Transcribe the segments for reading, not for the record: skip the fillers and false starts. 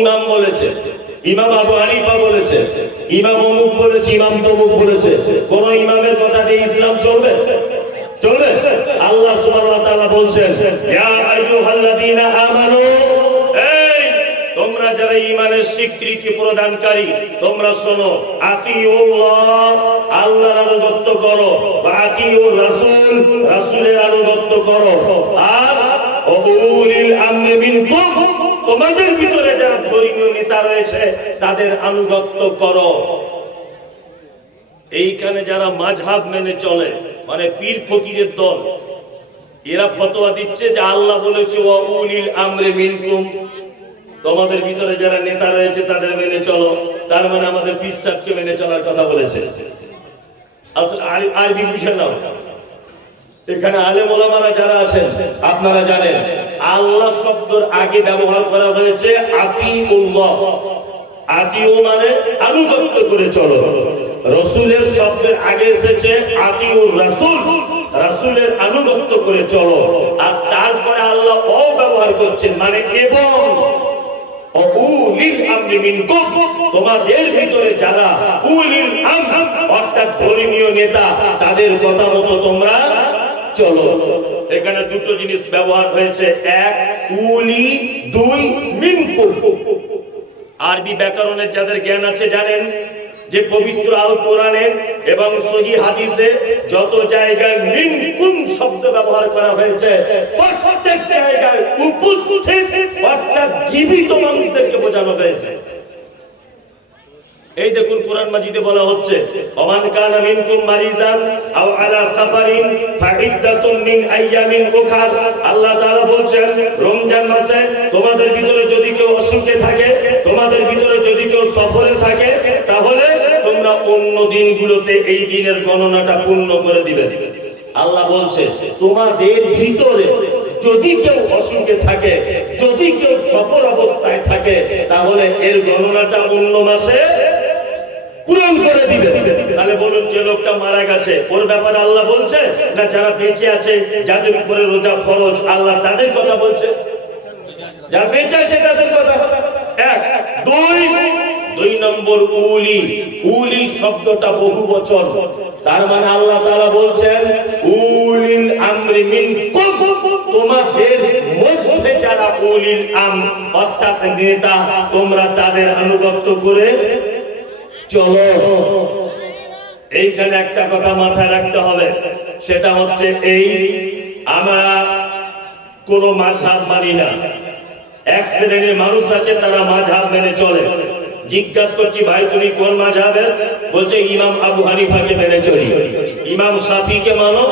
ইমাম বলেছে, ইমাম আবু হানিফা বলেছে, ইমাম অমুক বলেছে, ইমাম তমুক বলেছে, কোন ইমামের কথা দিয়ে ইসলাম চলবে? চলবে? আল্লাহ সুবহানাহু ওয়া তাআলা বলছেন, ইয়া আইয়ুহাল্লাযীনা আমানু, এই তোমরা যারা ঈমানের স্বীকৃতি প্রদানকারী, তোমরা শোনো, আতিউল্লাহ, আল্লাহর আনুগত্য করো, ওয়া আতিউর রাসূল, রাসূলের আনুগত্য করো, আর উলিল আমরি মিনকুম, তোমাদের ভিতরে যারা ধর্মীয় নেতা রয়েছে তাদের আনুগত্য করো। এইখানে যারা মাযহাব মেনে চলে, মানে পীর ফকিরের দল, এরা ফতোয়া দিচ্ছে যে আল্লাহ বলেছে ওয়া উলিল আমরি মিনকুম, তোমাদের ভিতরে যারা নেতা রয়েছে তাদের মেনে চলো, তার মানে আমাদের পীর সাহেবকে মেনে চলার কথা বলেছে। আসলে আরবি বিষয় নাও, এখানে আলেম ওলামারা যারা আছেন আপনারা জানেন আল্লাহ শব্দের আগে ব্যবহার করা হয়েছে আতিউল্লাহ, আতিউ মানে আনুগত্য করে চলো। রাসূলের শব্দের আগে এসেছে আতিউর রাসূল, রাসূলের আনুগত্য করে চলো। আর তারপরে আল্লাহ ও ব্যবহার করছেন, মানে এবং উলিল আমরি মিনকুম, তোমাদের ভিতরে যারা উলিল আমর অর্থাৎ ধর্মীয় নেতা, তাদের কথা মতো তোমরা চলো। এখানে দুটো জিনিস ব্যবহার হয়েছে, এক উলি, দুই মিনকুম। আরবি ব্যাকরণের যাদের জ্ঞান আছে জানেন যে পবিত্র আল কোরআনে এবং সহিহ হাদিসে যত জায়গায় মিনকুম শব্দ ব্যবহার করা হয়েছে, প্রত্যেক জায়গায় উপস্থিত অর্থাৎ জীবিত মানুষদেরকে বোঝানো হয়েছে। এই দেখুন কোরআন মাজিদে বলা হচ্ছে, ওমান কানা মিনকুম মারিজান আও আলা সাফারিন ফাইদ্দাতুম মিন আইয়ামিন উখার। আল্লাহ তাআলা বলছেন রমজান মাসে তোমাদের ভিতরে যদি কেউ অসুখে থাকে, তোমাদের ভিতরে যদি কেউ সফরে থাকে, তাহলে তোমরা অন্য দিনগুলোতে এই দিনের গণনাটা পূর্ণ করে দিবে। আল্লাহ বলছে তোমাদের ভিতরে যদি কেউ অসুখে থাকে, যদি কেউ সফর অবস্থায় থাকে, তাহলে এর গণনাটা অন্য মাসে পূরণ করে দিবে। তাহলে বলুন, যে লোকটা মারা গেছে ওর ব্যাপারে আল্লাহ বলছে, না যারা বেঁচে আছে যাদের উপরে রোজা ফরজ আল্লাহ তাদের কথা বলছে? যারা বেঁচে আছে তাদের কথা। এক। দুই নম্বর উলি, উলি শব্দটা বহুবচন, তার মানে আল্লাহ তাআলা বলছেন উলিল আমরি মিনকুম, তোমাদের মধ্যে যারা উলিল আমর অর্থাৎ নেতা, তোমরা তাদের আনুগত্য করে চলো। এইখানে একটা কথা মাথায় রাখতে হবে, সেটা হচ্ছে এই, আমরা কোন মাযহাব মানি না। এক শ্রেণীর মানুষ আছে তারা মাযহাব মেনে চলে। জিজ্ঞাসা করছি, ভাই তুমি কোন মাযহাবের? বলছে ইমাম আবু হানিফাকে মেনে চলি। ইমাম শাফিকে মানো?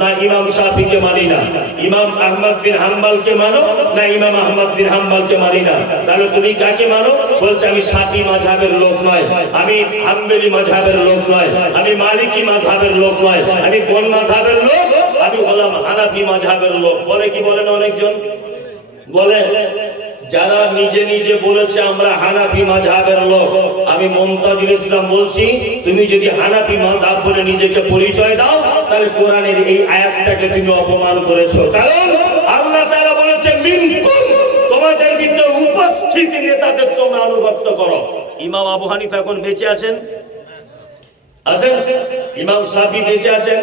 না ইমাম শাফিকে মানি না। ইমাম আহমদ বিন হাম্বলকে মানো? না ইমাম আহমদ বিন হাম্বলকে মানি না। তাহলে তুমি কাকে মানো? বলছে আমি শাফি মাযহাবের লোক নয়, আমি হাম্বলি মাযহাবের লোক নয়, আমি মালিকি মাযহাবের লোক নয়, আমি কোন মাযহাবের লোক? আমি হলাম হানাফি মাযহাবের লোক। বলে কি বলেন অনেকজন? বলে যারা নিজে নিজে বলেছে আমরা হানাফি মাযহাবের লোক। আমি মুমতাজুল ইসলাম বলছি, তুমি যদি হানাফি মাযহাব বলে নিজেকে পরিচয় দাও, তাহলে কোরআনের এই আয়াতটাকে তুমি অপমান করেছো। কারণ আল্লাহ তাআলা বলেছে মিনকুম, তোমাদের ভিতরে উপস্থিত নেতাদের তোমরা আনুগত্য করো। ইমাম আবু হানিফা এখন বেঁচে আছেন? আছেন? ইমাম শাফি বেঁচে আছেন?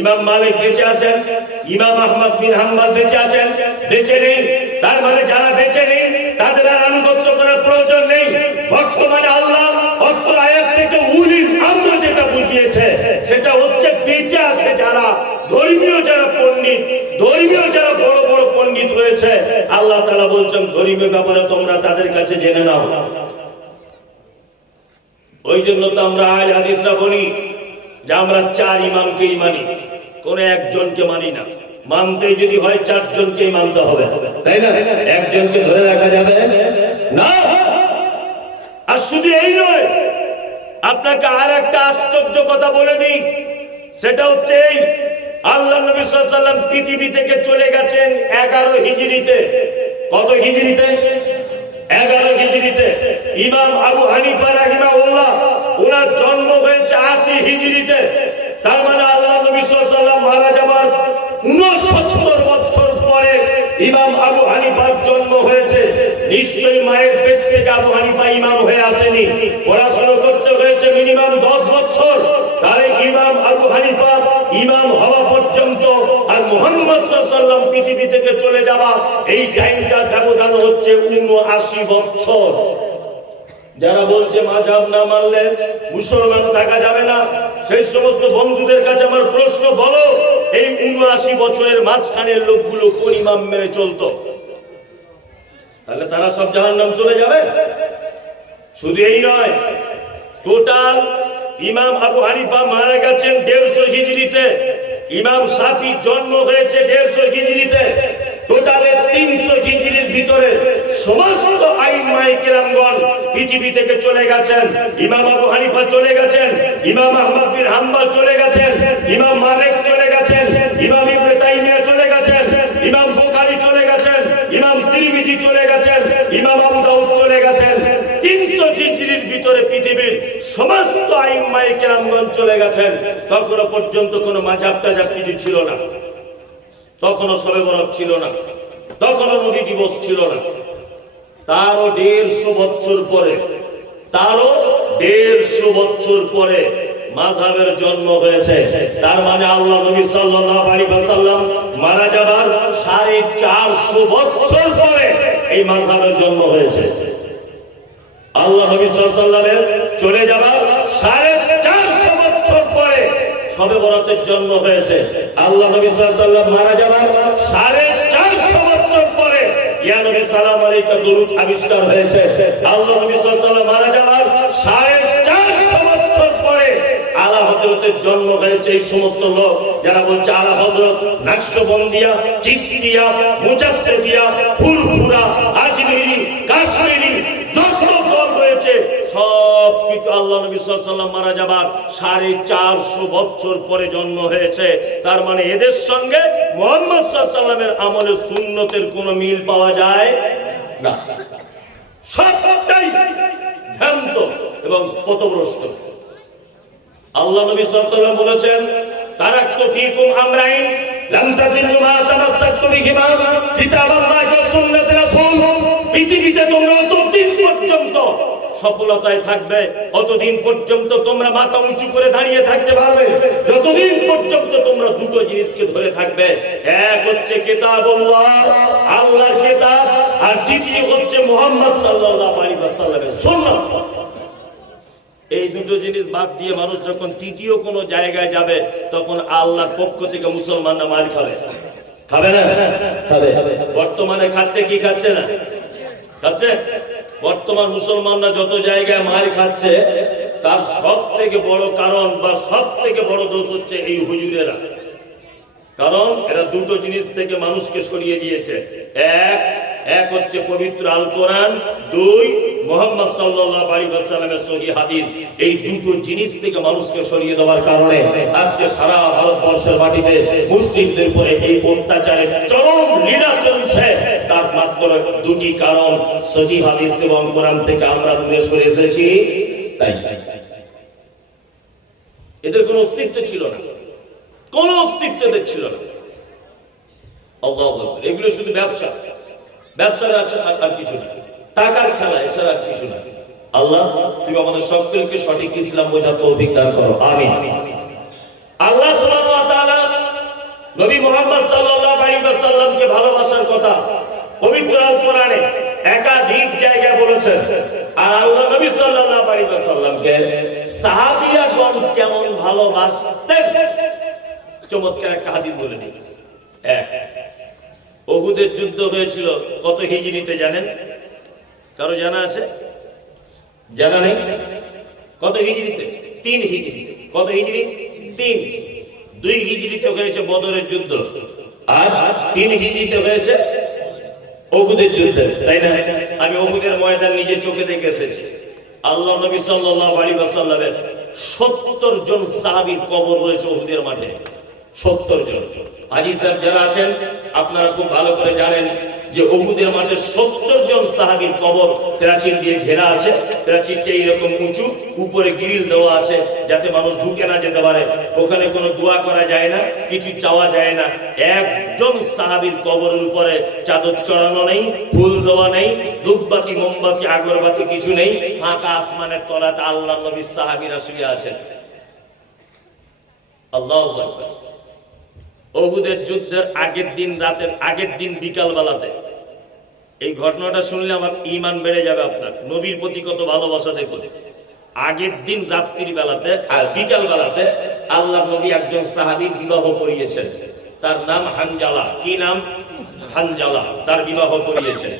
ইমাম মালিক বেঁচে আছেন? ইমাম আহমদ বিন হাম্বল বেঁচে আছেন? বেঁচে নেই। তার মানে যারা বেঁচে নেই তাদের আর আনুগত্য করার প্রয়োজন নেই। বর্তমানে আল্লাহ অত্র আয়াত থেকে উলিল আমর যেটা বুঝিয়েছে, সেটা হচ্ছে বেঁচে আছে যারা ধর্মীয়, যারা পণ্ডিত, ধর্মীয় যারা বড় বড় পণ্ডিত রয়েছে, আল্লাহ তাআলা বলছেন ধর্মীয় ব্যাপারে তোমরা তাদের কাছে জেনে নাও। ওই জন্য তো আমরা আহলে হাদিসরা বলি যে আমরা চার ইমামকেই মানি, কোন একজনকে মানি না। মানতে যদি হয় চারজনকেই মানতে হবে, তাই না? একজনকে ধরে রাখা যাবে না। আর শুধু এই নয়, আপনাকে আর একটা আশ্চর্য কথা বলে দিই, সেটা হচ্ছে এই, আল্লাহ নবী সাল্লাল্লাহু আলাইহি ওয়াসাল্লাম পৃথিবী থেকে চলে গেছেন 11 হিজরিতে। কত হিজরিতে? 11 হিজরিতে। ইমাম আবু হানিফা রাহিমাহুল্লাহ ওনার জন্ম হয়েছে 80 হিজরিতে। তার মানে আল্লাহ নবী সাল্লাল্লাহু আলাইহি ওয়াসাল্লাম মারা যাবার 69 বছর পরে ইমাম আবু হানিফার জন্ম হয়েছে। নিশ্চয়ই মায়ের পেট থেকে আবু হানিফা ইমাম হয়ে আসেনি, পড়াশোনা করতে হয়েছে মিনিমাম 10 বছর। তাহলে ইমাম আবু হানিফা ইমাম হওয়া পর্যন্ত আর মুহাম্মদ সাল্লাল্লাহু আলাইহি ওয়াসাল্লাম পৃথিবী থেকে চলে যাওয়া এই টাইমটার ব্যবধান হচ্ছে 79 বছর। যারা বলছে মাযহাব না মানলে মুসলমান থাকা যাবে না, সেই সমস্ত বন্ধুদের কাছে আমার প্রশ্ন, বলো এই 79 বছরের মাঝখানের লোকগুলো কোন ইমাম মেনে চলতো? তাহলে তারা সব জাহান্নাম চলে যাবে? শুধু এই নয়, টোটাল ইমাম আবু হানিফা মারা গেছেন 150 হিজরিতে, ইমাম শাফি জন্ম হয়েছে 150 হিজরিতে। টোটালে 300 হিজরির ভিতরে সমস্ত আইম্মায়ে কেরামগণ পৃথিবী থেকে চলে গেছেন। ইমাম আবু হানিফা চলে গেছেন, ইমাম আহমদ বিন হাম্বল চলে গেছেন, ইমাম মালিক চলে গেছেন, ইমাম ইবনে তাইমিয়া চলে গেছেন, ইমাম বুখারী চলে গেছেন, ইমাম তিরমিজি চলে গেছেন, ইমাম আবু দাউদ চলে গেছেন। 300 হিজরির ভিতরে পৃথিবীর সমস্ত আইম্মায়ে কেরামগণ চলে গেছেন। তখনো পর্যন্ত কোনো মাযহাব টাযহাব কিছু ছিল না, তখনো শবে বরাত ছিল না, তখনো নবী দিবস ছিল না। তারও 150 বছর পরে, তারও 150 বছর পরে মাযহাবের জন্ম হয়েছে। তার মানে আল্লাহ নবী সাল্লাল্লাহু আলাইহি ওয়াসাল্লাম মারা যাবার 450 বছর পরে এই মাযহাবের জন্ম হয়েছে। আল্লাহ নবী সাল্লাল্লাহু আলাইহি ওয়াসাল্লামের চলে যাবার 450 বছর পরে শবে বরাতের জন্ম হয়েছে। আল্লাহ নবী সাল্লাল্লাহু আলাইহি ওয়াসাল্লাম মারা যাবার 450 বছর পরে ইয়া নবী সালাম আলাইকা দুরূদ আবিষ্কার হয়েছে। আল্লাহ নবী সাল্লাল্লাহু আলাইহি ওয়াসাল্লাম মারা যাবার 450 বছর পরে আলা হযরতের জন্ম হয়েছে। এই সমস্ত লোক যারা বলছে আলা হযরত নকশবন্দিয়া, চিশতিয়া, মুজাদ্দিদিয়া, ফুরফুরা, আজমিরি, কাশ্মীরি যত দল রয়েছে সব কিছু আল্লাহ নবী সাল্লাল্লাহু আলাইহি ওয়াসাল্লাম মারা যাবার 450 বছর পরে জন্ম হয়েছে। তার মানে এদের সঙ্গে মুহাম্মদ সাল্লাল্লাহু আলাইহি ওয়াসাল্লামের আমলে সুন্নতের কোনো মিল পাওয়া যায় না, সবটাই ভ্রান্ত এবং পথভ্রষ্ট। আল্লাহ নবী সাল্লাল্লাহু আলাইহি ওয়াসাল্লাম বলেছেন, তারাকতু ফীকুম আমরাইন লাম তাযিল্লু মা তামাসসাকতু বিহিমা কিতাবাল্লাহি ওয়া সুন্নাতি রাসূল। পৃথিবীতে তোমরা অতদিন পর্যন্ত সফলতায় থাকবে, অতদিন পর্যন্ত তোমরা মাথা উঁচু করে দাঁড়িয়ে থাকতে পারবে, যতদিন পর্যন্ত তোমরা দুটো জিনিসকে ধরে থাকবে। এক হচ্ছে কিতাবুল্লাহ, আল্লাহর কিতাব, আর দ্বিতীয় হচ্ছে মুহাম্মদ সাল্লাল্লাহু আলাইহি ওয়াসাল্লামের সুন্নাত। এই দুটো জিনিস বাদ দিয়ে মানুষ যখন তৃতীয় কোনো জায়গায় যাবে, তখন আল্লাহর পক্ষ থেকে মুসলমানরা মার খাবে। খাবে না? খাবে। বর্তমানে খাচ্ছে কি খাচ্ছে না? খাচ্ছে। বর্তমান মুসলমানরা যত জায়গায় মার খাচ্ছে, তার সব থেকে বড় কারণ বা সব থেকে বড় দোষ হচ্ছে এই হুজুরেরা। কারণ এরা দুটো জিনিস থেকে মানুষকে সরিয়ে দিয়েছে। এক হচ্ছে পবিত্র আল কোরআন, দুই মুহাম্মদ সাল্লাল্লাহু আলাইহি ওয়াসাল্লামের সহিহ হাদিস। এই দুটো জিনিস থেকে মানুষকে সরিয়ে দেওয়ার কারণে আজকে সারা ভারতবর্ষের মাটিতে মুসলিমদের উপরে এই অত্যাচারের চরম লীলা চলছে। তার মাত্র দুটি কারণ, সহিহ হাদিস এবং কোরআন থেকে আমরা দূরে সরে এসেছি। তাই এদের কোনো অস্তিত্ব ছিল না, কোন অস্তিত্ব এদের ছিল না। আল্লাহু আকবার। এগুলো শুধু ব্যবসা, ব্যবসার আর কিছু না, টাকার খেলা, এছাড়া আর কিছু না। আল্লাহ তুমি আমাদের সকলকে সঠিক ইসলাম বোঝার তৌফিক দান করো, আমিন। আল্লাহ সুবহানাহু ওয়া তাআলা নবী মুহাম্মদ সাল্লাল্লাহু আলাইহি ওয়াসাল্লামকে ভালোবাসার কথা পবিত্র আল কোরআনে একাধিক জায়গায় বলেছেন। আর আল্লাহ নবী সাল্লাল্লাহু আলাইহি ওয়াসাল্লামকে সাহাবীগণ কেমন ভালোবাসতেন, চমৎকার একটা হাদিস বলে দিই। উহুদের যুদ্ধ হয়েছিল কত হিজরিতে জানেন? কারো জানা আছে? জানা নেই? কত হিজরিতে? 3 হিজরিতে। কত হিজরি? 3। 2 হিজরিতে হয়েছে বদরের যুদ্ধ, আর 3 হিজরিতে হয়েছে উহুদের যুদ্ধ, তাই না? আমি উহুদের ময়দান নিজে চোখে দেখে এসেছি। আল্লাহ নবী সাল্লাল্লাহু আলাইহি ওয়াসাল্লামের 70 জন সাহাবীর কবর রয়েছে উহুদের মাঠে। 70 জন। হাজী সাহেব যারা আছেন আপনারা খুব ভালো করে জানেন, যে উহুদের মাঠে 70 জন সাহাবীর কবর প্রাচীর দিয়ে ঘেরা আছে। প্রাচীরটা এইরকম উঁচু, উপরে গ্রিল দেওয়া আছে যাতে মানুষ ঢুকে না যেতে পারে। ওখানে কোনো দোয়া করা যায় না, কিছু চাওয়া যায় না। একজন সাহাবীর কবরের উপরে চাদর চড়ানো নেই, ফুল দেওয়া নেই, ধূপবাতি মোমবাতি আগরবাতি কিছু নেই। ফাঁকা আসমানের তলাতে আল্লাহর নবীর সাহাবীরা শুয়ে আছেন। আল্লাহু আকবার। উহুদের যুদ্ধের আগের দিন বিকাল বেলাতে এই ঘটনাটা শুনলে আমার ঈমান বেড়ে যাবে। আপনার নবীর প্রতি কত ভালোবাসা দেখুন। আগের দিন রাত্রির বেলাতে আর বিকাল বেলাতে আল্লাহর নবী একজন সাহাবীর বিবাহ করিয়েছেন। তার নাম হানজালা। কি নাম? হানজালা। তার বিবাহ করিয়েছেন।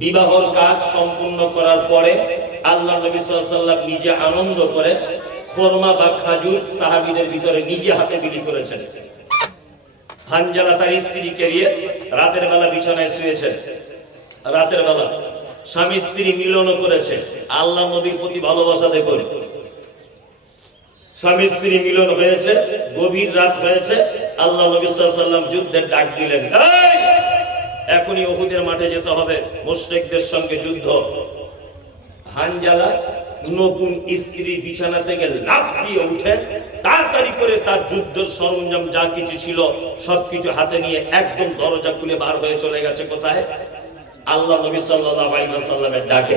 বিবাহর কাজ সম্পূর্ণ করার পরে আল্লাহ নবী সাল্লাল্লাহু আলাইহি ওয়াসাল্লাম নিজে আনন্দ করে খোরমা বা খাজুর সাহাবীদের ভিতরে নিজে হাতে বিলি করেছেন। হানজালা তার স্ত্রীকে নিয়ে রাতের বেলা বিছানায় শুয়েছেন। রাতের বেলা স্বামী স্ত্রী মিলনও করেছে। আল্লাহ নবীর প্রতি ভালোবাসা দেখুন। স্বামী স্ত্রী মিলন হয়েছে, গভীর রাত হয়েছে। আল্লাহ নবী সাল্লাল্লাহু আলাইহি ওয়াসাল্লাম যুদ্ধের ডাক দিলেন, এখনই উহুদের মাঠে যেতে হবে, মুশরিকদের সঙ্গে যুদ্ধ। হানজালা নতুন স্ত্রী বিছানা থেকে লাফ দিয়ে উঠে তাড়াতাড়ি করে তার যুদ্ধের সরঞ্জাম যা কিছু ছিল সবকিছু হাতে নিয়ে একদম দরজা খুলে বার হয়ে চলে গেছে। কোথায়? আল্লাহ নবী সাল্লাল্লাহু আলাইহি ওয়াসাল্লামের ডাকে।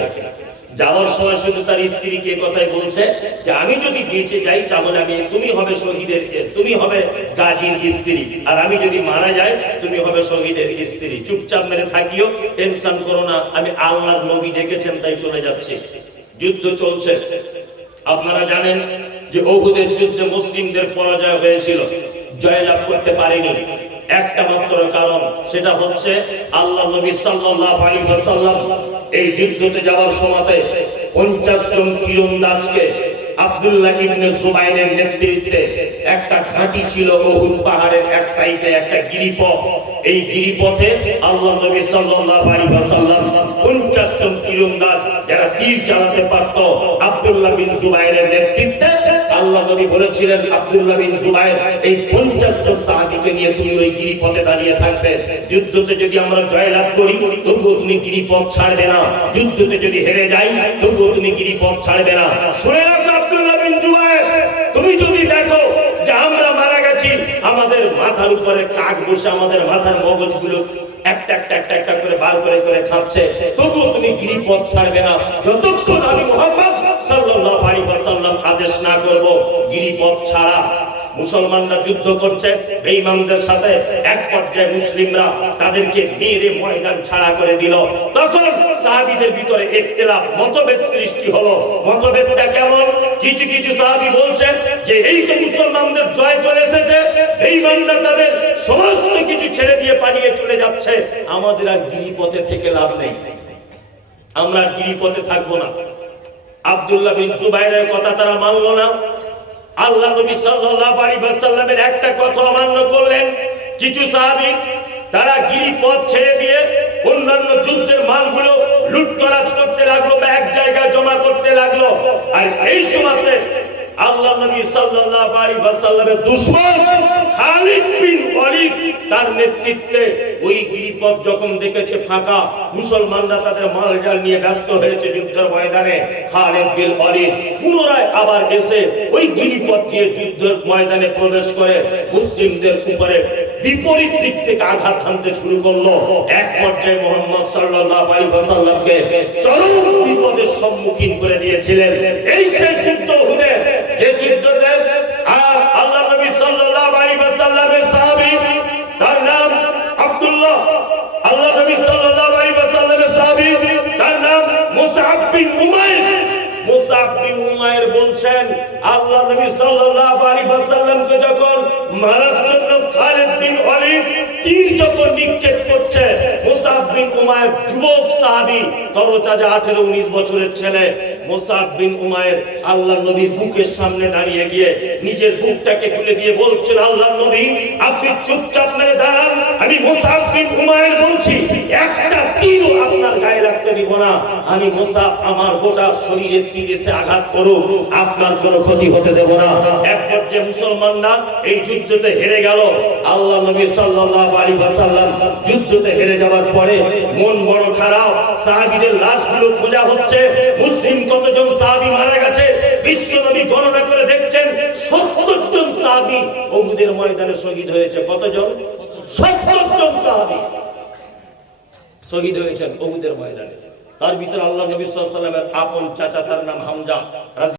যাওয়ার সময় শুধু তার স্ত্রীকে কথাই বলছে যে আমি যদি বেঁচে যাই তাহলে তুমি হবে শহীদের, তুমি হবে গাজীর স্ত্রী, আর আমি যদি মারা যাই তুমি হবে শহীদের স্ত্রী। চুপচাপ মেরে থাকিও, টেনশন করো না, আমি আল্লাহর নবী ডেকেছেন তাই চলে যাচ্ছি। যুদ্ধ চলছে। আপনারা জানেন যে উহুদের যুদ্ধে মুসলিমদের পরাজয় হয়েছিল, জয়লাভ করতে পারেনি। একটা মাত্র কারণ, সেটা হচ্ছে আল্লাহ নবী সাল্লাল্লাহু আলাইহি ওয়াসাল্লাম এই যুদ্ধতে যাওয়ার সময় 50 জন তীরন্দাজকে আব্দুল্লাহ ইবনে জুবাইরের নেতৃত্বে একটা ঘাঁটি ছিল উহুদ পাহাড়ের এক সাইডে, একটা গিরিপথ। এই গিরিপথে আল্লাহ নবী সাল্লাল্লাহু আলাইহি ওয়াসাল্লাম 50 জন তীরন্দাজ যারা তীর চালাতে পারত আব্দুল্লাহ বিন জুবাইরের নেতৃত্বে আল্লাহ নবী বলেছিলেন, আব্দুল্লাহ বিন জুবাইর এই 50 জন সাহাবীকে নিয়ে তুমি ওই গিরিপথে দাঁড়িয়ে থাকবে। যুদ্ধতে যদি আমরা জয়লাভ করি তবুও তুমি গিরিপথ ছাড়বে না, যুদ্ধতে যদি হেরে যাই তবুও তুমি গিরিপথ ছাড়বে না। শুনে রাখো আব্দুল্লাহ বিন জুবাইর, তুমি যদি দেখো যে আমরা মারা গেছি, আমাদের মাথার উপরে কাক বসে আমাদের মাথার মগজগুলো একটা করে বার করে খাচ্ছে, তবুও তুমি গিরিপথ ছাড়বে না যতক্ষণ আমি মুহাম্মদ সাল্লাল্লাহু আলাইহি ওয়াসাল্লাম আদেশ না করব গিরিপথ ছাড়া। মুসলমানরা যুদ্ধ করছে বেঈমানদের সাথে। এক পর্যায়ে মুসলিমরা তাদেরকে মেরে ময়দান ছাড়া করে দিল। তখন সাহাবীদের ভিতরে ইখতিলাফ, মতভেদ সৃষ্টি হলো। মতভেদটা কেমন? কিছু কিছু সাহাবী বলছেন যে এই তো মুসলমানদের জয় চলে এসেছে, বেঈমানরা তাদের সমস্ত কিছু ছেড়ে দিয়ে পালিয়ে চলে যাচ্ছে, আমাদের আর গিরিপথে থেকে লাভ নেই, আমরা গিরিপথে থাকবো না। আব্দুল্লাহ বিন জুবাইরের কথা তারা মানলো না। আল্লাহ নবী সাল্লাল্লাহু আলাইহি ওয়াসাল্লামের একটা কথা অমান্য করলেন। কিছু সাহাবী তারা গিরিপথ ছেড়ে দিয়ে অন্যান্য যুদ্ধের মালগুলো লুটতরাজ করতে লাগলো বা এক জায়গায় জমা করতে লাগলো। আর এই সময়তে আল্লাহ নবী সাল্লাল্লাহু আলাইহি ওয়াসাল্লামের দুশমন খালিদ বিন ওয়ালিদ তার নেতৃত্বে ওই গিরিপথ যখন দেখেছে ফাঁকা, মুসলমানরা তাদের মালজাল নিয়ে ব্যস্ত হয়েছে যুদ্ধের ময়দানে, খালিদ বিন ওয়ালিদ পুনরায় আবার এসে ওই গিরিপথ দিয়ে যুদ্ধের ময়দানে প্রবেশ করে মুসলিমদের উপরে বিপরীত দিক থেকে আঘাত হানতে শুরু করলো। এক পর্যায়ে মুহাম্মদ সাল্লাল্লাহু আলাইহি ওয়াসাল্লামকে চরম বিপদের সম্মুখীন করে দিয়েছিলেন। এই সেই যুদ্ধ উহুদের, যে যুদ্ধতে আল্লাহ নবী সাল্লাল্লাহু আলাইহি ওয়াসাল্লামের সাহাবী, তার নাম আব্দুল্লাহ, আল্লাহ নবী সাল্লাল্লাহু আলাইহি ওয়াসাল্লামের সাহাবী, তার নাম মুসআব বিন উমাইর। মুসআব বিন উমাইর বলছেন আল্লাহ নবী সাল্লাল্লাহু আলাইহি ওয়াসাল্লামকে যখন মারার জন্য খালিদ বিন ওয়ালিদ তীর যখন নিক্ষেপ করছে, মুসআব বিন উমাইর যুবক সাহাবী, তরতাজা 18-19 বছরের ছেলে, মুসআব বিন উমাইর আল্লাহর নবীর বুকের সামনে দাঁড়িয়ে গিয়ে নিজের বুকটাকে খুলে দিয়ে বলছেন, আল্লাহর নবী আপনি চুপচাপ মেরে দাঁড়ান, আমি মুসআব বিন উমাইর বলছি, একটা তীরও আপনার গায়ে লাগতে দিব না। আমি মুসআব আমার গোটা শরীরে তীর এসে আঘাত করুক, আপনার কোনো ক্ষতি হতে দেব না। এক পর্যায়ে মুসলমানরা এই যুদ্ধতে হেরে গেল। আল্লাহ নবী সাল্লাল্লাহু আলাইহি ওয়াসাল্লাম যুদ্ধতে হেরে যাওয়ার পরে মন বড় খারাপ, সাহাবীদের লাশগুলো খোঁজা হচ্ছে, মুসলিম কতজন সাহাবী মারা গেছে বিশ্ব নবী গণনা করে দেখছেন 70 জন সাহাবী উহুদের ময়দানে শহীদ হয়েছে। কতজন? 70 জন সাহাবী শহীদ হয়েছেন উহুদের ময়দানে। তার ভিতরে আল্লাহ নবী সাল্লাল্লাহু আলাইহি ওয়াসাল্লামের আপন চাচা, তার নাম হামজা।